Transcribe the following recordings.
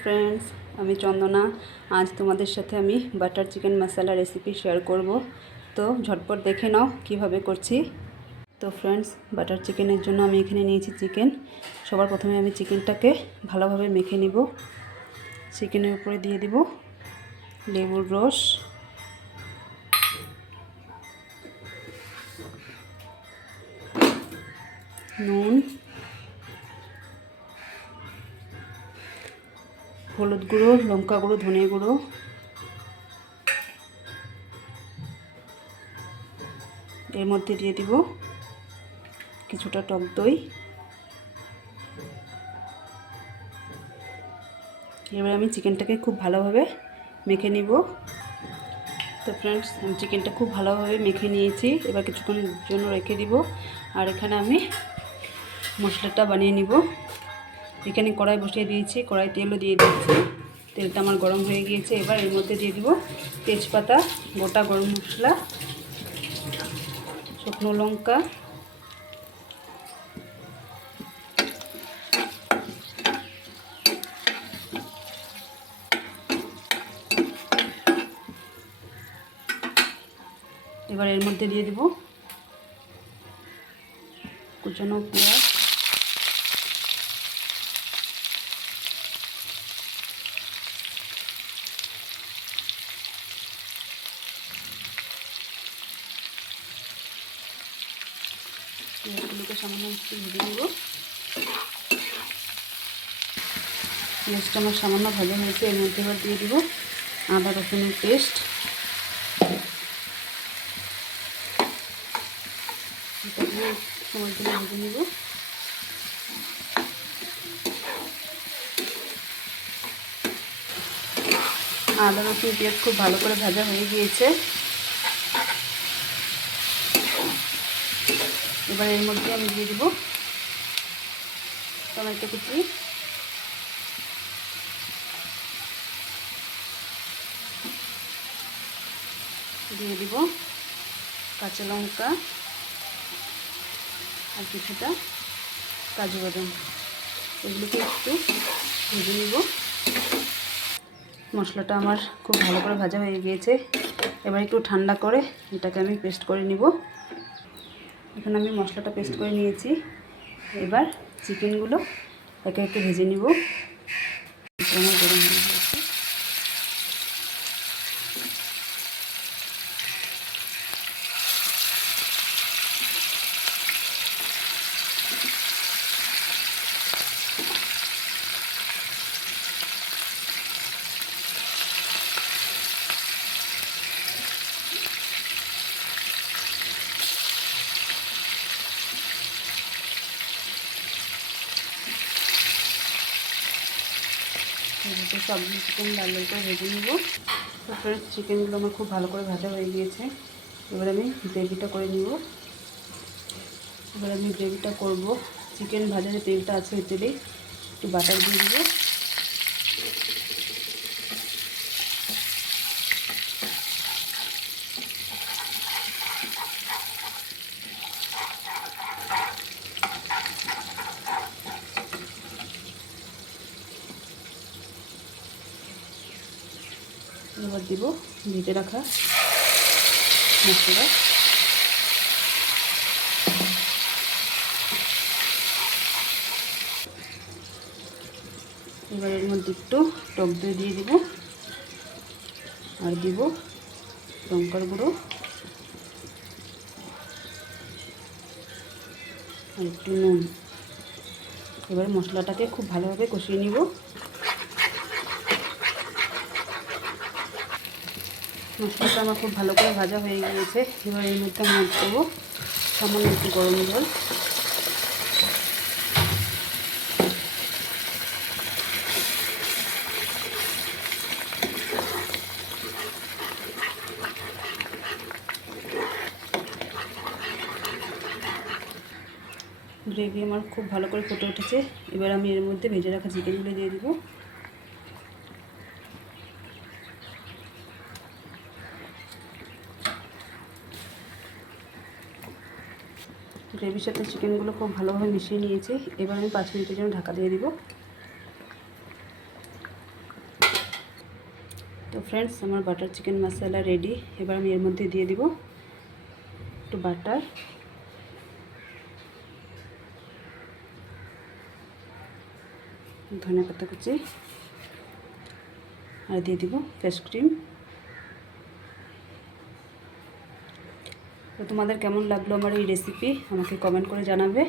Friends, আমি চন্দনা। আজ তোমাদের সাথে আমি বাটার চিকেন মশলা রেসিপি শেয়ার করব। তো ঝটপট দেখে নাও কিভাবে করছি। তো ফ্রেন্ডস, বাটার চিকেনের জন্য আমি এখানে নিয়েছি চিকেন। সবার প্রথমে আমি চিকেনটাকে ভালোভাবে মেখে নিব। চিকেনের উপরে দিয়ে দিব লেবুর রস, নুন, হলুদ গুঁড়ো, লঙ্কা গুঁড়ো, ধনে গুঁড়ো, এর মধ্যে দিয়ে দিব কিছুটা টক দই। এবার আমি চিকেনটাকে খুব ভালোভাবে মেখে নিব। তো ফ্রেন্ডস, আমি চিকেনটা খুব ভালোভাবে মেখে নিয়েছি। এবার কিছুক্ষণের জন্য রেখে দিব। আর এখানে আমি মশলাটা বানিয়ে নিব। এখানে কড়াই বসিয়ে দিয়েছি, কড়াই তেলও দিয়ে দিচ্ছি। তেলটা আমার গরম হয়ে গিয়েছে। এবার এর মধ্যে দিয়ে দিব তেজপাতা, গোটা গরম মশলা, শুকনো লঙ্কা, এবার এর মধ্যে দিয়ে দিব কুচানো পেঁয়াজ, পেঁয়াজগুলোকে সামান্য একটু ভেজে নেব। পেঁয়াজটা আমার সামান্য ভাজা হয়েছে। এর মধ্যে এবার দিয়ে দিব আদা রসুনের পেস্ট। এটা দিয়ে সময় ধরে ভেজে নেব। আদা রসুন পেঁয়াজ খুব ভালো করে ভাজা হয়ে গিয়েছে। এবার এর মধ্যে আমি দিয়ে দিব টমেটো কুচি, দিয়ে দিব কাঁচা লঙ্কা আর কিছুটা কাজু বাদাম। এগুলোকে একটু ভেজে নিব। মশলাটা আমার খুব ভালো করে ভাজা হয়ে গিয়েছে। এবার একটু ঠান্ডা করে এটাকে আমি পেস্ট করে নিব। এখানে আমি মশলাটা পেস্ট করে নিয়েছি। এবার চিকেনগুলো একে একে ভেজে নিব। আমার গরম হয়ে গিয়েছে। সবগুলো চিকেন লাল লাল করে ভেজে নেব। তারপরে চিকেনগুলো আমার খুব ভালো করে ভাজা হয়ে গিয়েছে। এবার আমি গ্রেভিটা করে নিব। এবার আমি গ্রেভিটা করব। চিকেন ভাজার যে তেলটা আছে ওই তেলেই একটু বাটার দিয়ে দেবো। এবার দিব ভেজে রাখা মশলা। এবার এর মধ্যে একটু টক দই দিয়ে দিব আর দিব লঙ্কার গুঁড়ো আর একটু নুন। এবার মশলাটাকে খুব ভালোভাবে কষিয়ে নিব। মশলাটা আমার খুব ভালো করে ভাজা হয়ে গিয়েছে। এবার এর মধ্যে আমি দেবো সামান্য একটু গরম জল। গ্রেভি আমার খুব ভালো করে ফুটে উঠেছে। এবার আমি এর মধ্যে ভেজে রাখা চিকেনগুলো দিয়ে দিব। গ্রেভির সাথে চিকেনগুলো খুব ভালোভাবে মিশিয়ে নিয়েছি। এবার আমি 5 মিনিটের জন্য ঢাকা দিয়ে দিব। তো ফ্রেন্ডস, আমার বাটার চিকেন মশলা রেডি। এবার আমি এর মধ্যে দিয়ে দিব একটু বাটার, ধনে পাতা কুচি, আর দিয়ে দিব ফ্রেশ ক্রিম। তো তোমাদের কেমন লাগলো আমার এই রেসিপি আমাকে কমেন্ট করে জানাবে।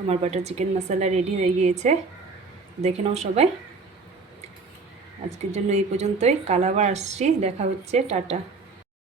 আমার বাটার চিকেন মশলা রেডি হয়ে গিয়েছে, দেখে নাও সবাই। আজকের জন্য এই পর্যন্তই, কাল আবার আসছি, দেখা হচ্ছে, টাটা।